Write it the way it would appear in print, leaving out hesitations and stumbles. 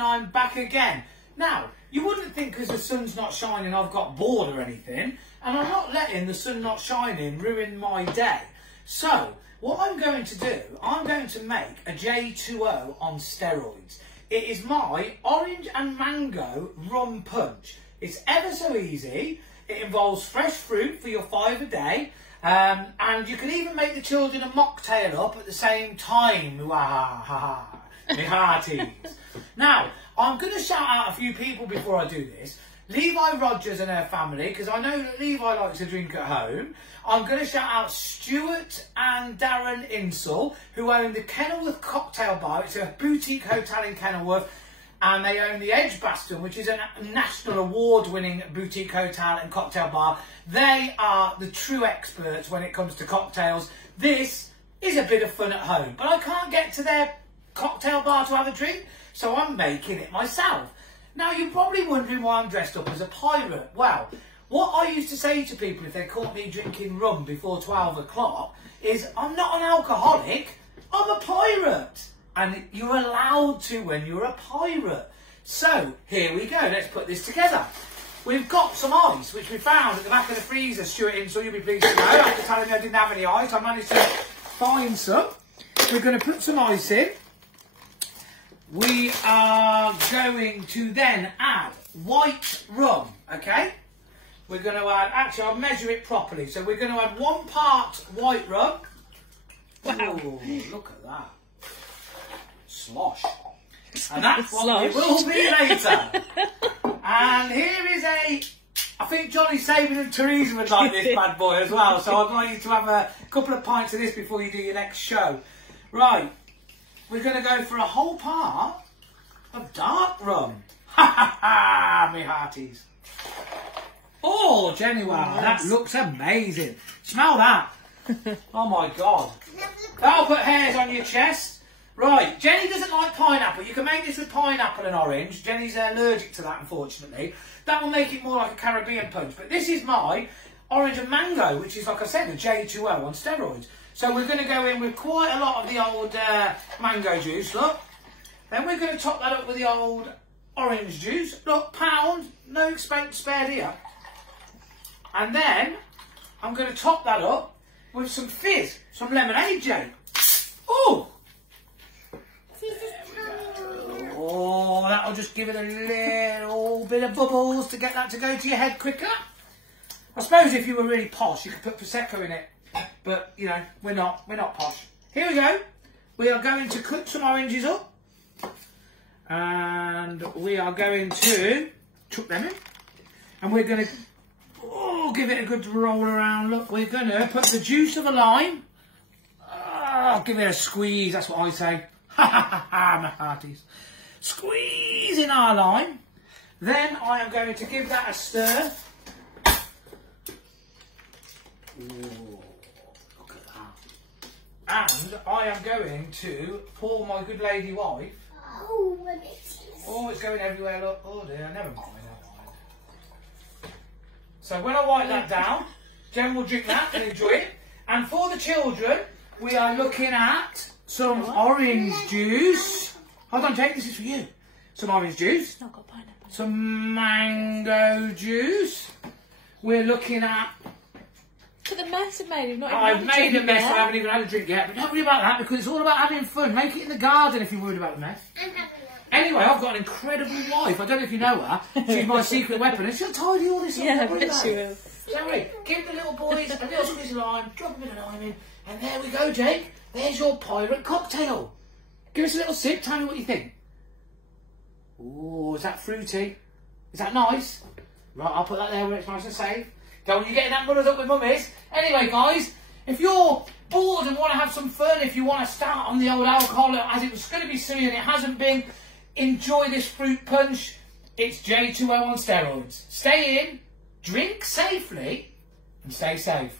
and I'm back again. Now, you wouldn't think because the sun's not shining I've got bored or anything, and I'm not letting the sun not shining ruin my day. So, what I'm going to do, I'm going to make a J2O on steroids. It is my orange and mango rum punch. It's ever so easy. It involves fresh fruit for your 5 a day. And you can even make the children a mocktail up at the same time. Me hearties. Now, I'm going to shout out a few people before I do this. Levi Rogers and her family, because I know that Levi likes to drink at home. I'm going to shout out Stuart and Darren Insall, who own the Kenilworth Cocktail Bar. It's a boutique hotel in Kenilworth. And they own the Edgbaston, which is a national award-winning boutique hotel and cocktail bar. They are the true experts when it comes to cocktails. This is a bit of fun at home, but I can't get to their cocktail bar to have a drink, so I'm making it myself. Now, you're probably wondering why I'm dressed up as a pirate. Well, what I used to say to people if they caught me drinking rum before 12 o'clock is, I'm not an alcoholic, I'm a pirate. And you're allowed to when you're a pirate. So, here we go. Let's put this together. We've got some ice, which we found at the back of the freezer, Stuart Insall, you'll be pleased to know. After telling me I didn't have any ice, I managed to find some. We're going to put some ice in. We are going to then add white rum, okay? We're going to add, actually, I'll measure it properly. So we're going to add 1 part white rum. Wow. Ooh, look at that. Slosh. And that's what it will be later. And here is I think Johnny Sabin and Teresa would like this bad boy as well, so I'd like you to have a couple of pints of this before you do your next show. Right, we're going to go for a whole part of dark rum. Ha ha ha, me hearties. Oh, Jenny, wow, that looks amazing. Smell that. Oh my God. That'll put hairs on your chest. Right, Jenny doesn't like pineapple. You can make this with pineapple and orange. Jenny's allergic to that, unfortunately. That will make it more like a Caribbean punch. But this is my orange and mango, which is, like I said, a J2O on steroids. So we're going to go in with quite a lot of the old mango juice, look. Then we're going to top that up with the old orange juice. Look, pound, no expense spared here. And then I'm going to top that up with some fizz, some lemonade, Jay. Oh! Oh, that'll just give it a little bit of bubbles to get that to go to your head quicker. I suppose if you were really posh, you could put Prosecco in it. But, you know, we're not posh. Here we go. We are going to cut some oranges up. And we are going to chuck them in. And we're going to give it a good roll around. Look, we're going to put the juice of a lime. Give it a squeeze, that's what I say. Ha ha ha ha, my hearties. Squeeze in our lime. Then I am going to give that a stir. Ooh, look at that. And I am going to pour my good lady wife. Oh, it's going everywhere, look. Oh dear, never mind. So when I wipe that down, Jen will drink that and enjoy it. And for the children, we are looking at some orange juice. Hold on, Jake, this is for you. Some orange juice. It's not got pineapple. Some mango juice. We're looking at... Look at the mess I've made. I've made a mess. I haven't even had a drink yet. But don't worry about that, because it's all about having fun. Make it in the garden if you're worried about the mess. Anyway, I've got an incredible wife. I don't know if you know her. She's my secret weapon. And she'll tidy all this up. Yeah, I bet she will. Don't worry. Give the little boys a little squeeze of lime. Drop a bit of lime in. And there we go, Jake. There's your pirate cocktail. Give us a little sip. Tell me what you think. Ooh, is that fruity? Is that nice? Right, I'll put that there where it's nice and safe. Don't want you getting that muddled up with mummies. Anyway, guys, if you're bored and want to have some fun, if you want to start on the old alcohol as it was going to be silly and it hasn't been, enjoy this fruit punch. It's J2O on steroids. Stay in, drink safely, and stay safe.